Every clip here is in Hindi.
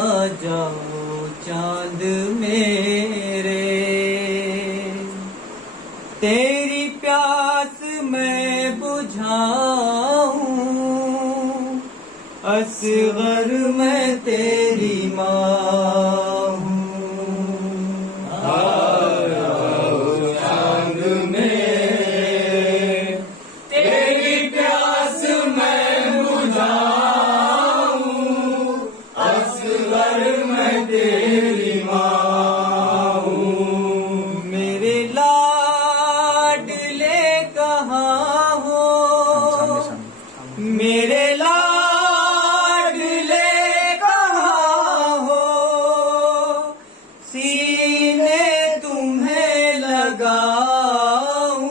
जाओ चांद मेरे, तेरी प्यास मैं बुझाऊं, असगर मैं तेरी माँ हूँ। आ जाओ चांद मेरे, तेरी प्यास मैं बुझाऊं, असगर मैं तेरी माँ हूँ। मेरे लाडले कहाँ हो, मेरे लाडले कहाँ हो, सीने तुम्हें लगाऊं,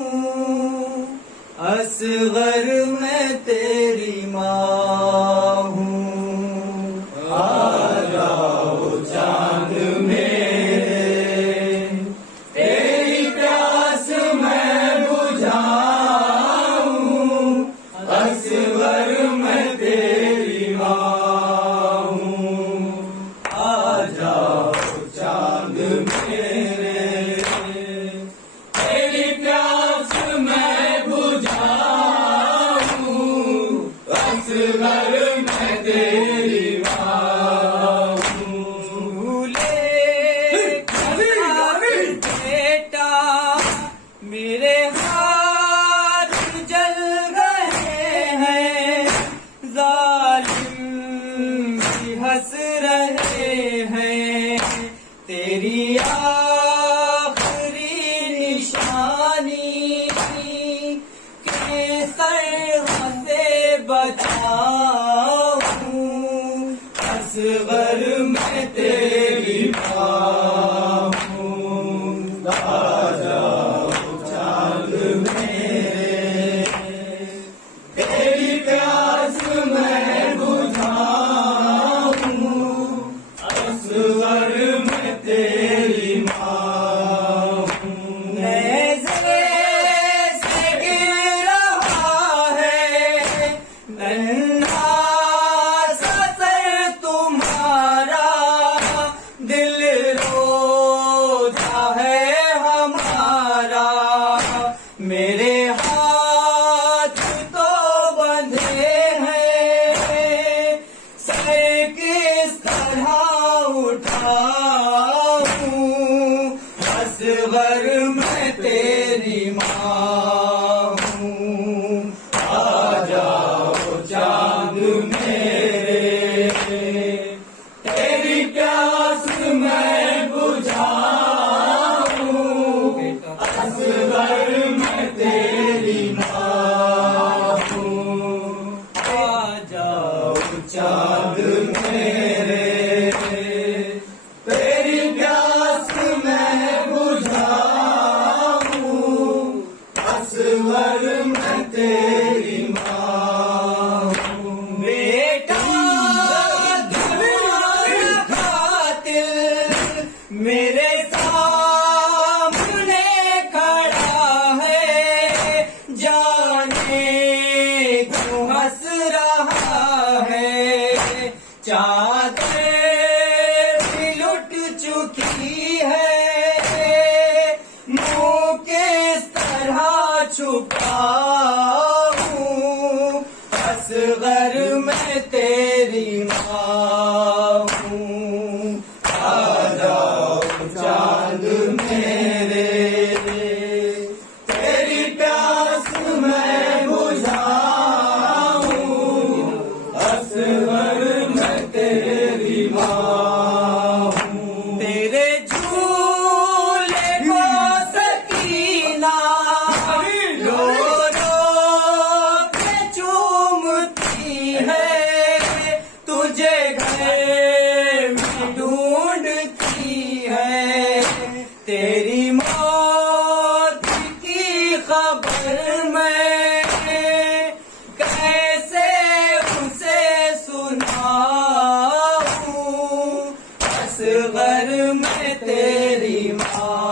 असगर मैं तेरी माँ हूँ। आ जाओ चांद मेरे, तेरी प्यास मैं बुझाऊं, असगर मैं तेरी माँ हूँ। आ जाओ चांद मेरे, तेरी प्यास मैं बुझाऊं, असगर मैं तेरी माँ हूँ। बेटा मेरे हाथ जल रहे हैं, जालिम भी हंस रहे हैं, तेरी आखिरी निशानी के सर से बचाऊं, असगर मैं तेरी माँ हूँ। आ जाओ चांद मेरे, तेरी प्यास मैं बुझाऊं, असगर मैं तेरी माँ हूँ। नज़रे से गिर रहा है नन्हा सा सर तुम्हारा, दिल रोता है हमारा, मेरे हाथ तो बंधे हैं, सर किस तरह उठाऊं, असगर मैं तेरी माँ हूँ। आ जाओ चांद मेरे, तेरी प्यास मैं बुझाऊं, असगर मैं तेरी माँ हूँ। आ जाओ चांद मेरे, तेरी प्यास मैं बुझाऊं, असगर मैं तेरी माँ हूँ। बेटा तुम्हारा कातिल मेरे सामने खड़ा है, जाने क्यों हंस रहा है, चादर भी लुट चुकी है, मुँह किस तरह छुपाऊं, असगर मैं तेरी माँ हूँ। आ जाओ चांद मेरे, तेरी प्यास मैं बुझाऊं, असगर मैं तेरी माँ हूँ। तेरे झूले को सकीना रो रो के चूमती है, तुझे घर में ढूंढती है, तेरी मौत की खबर मैं कैसे उसे सुनाऊं, असगर मैं तेरी माँ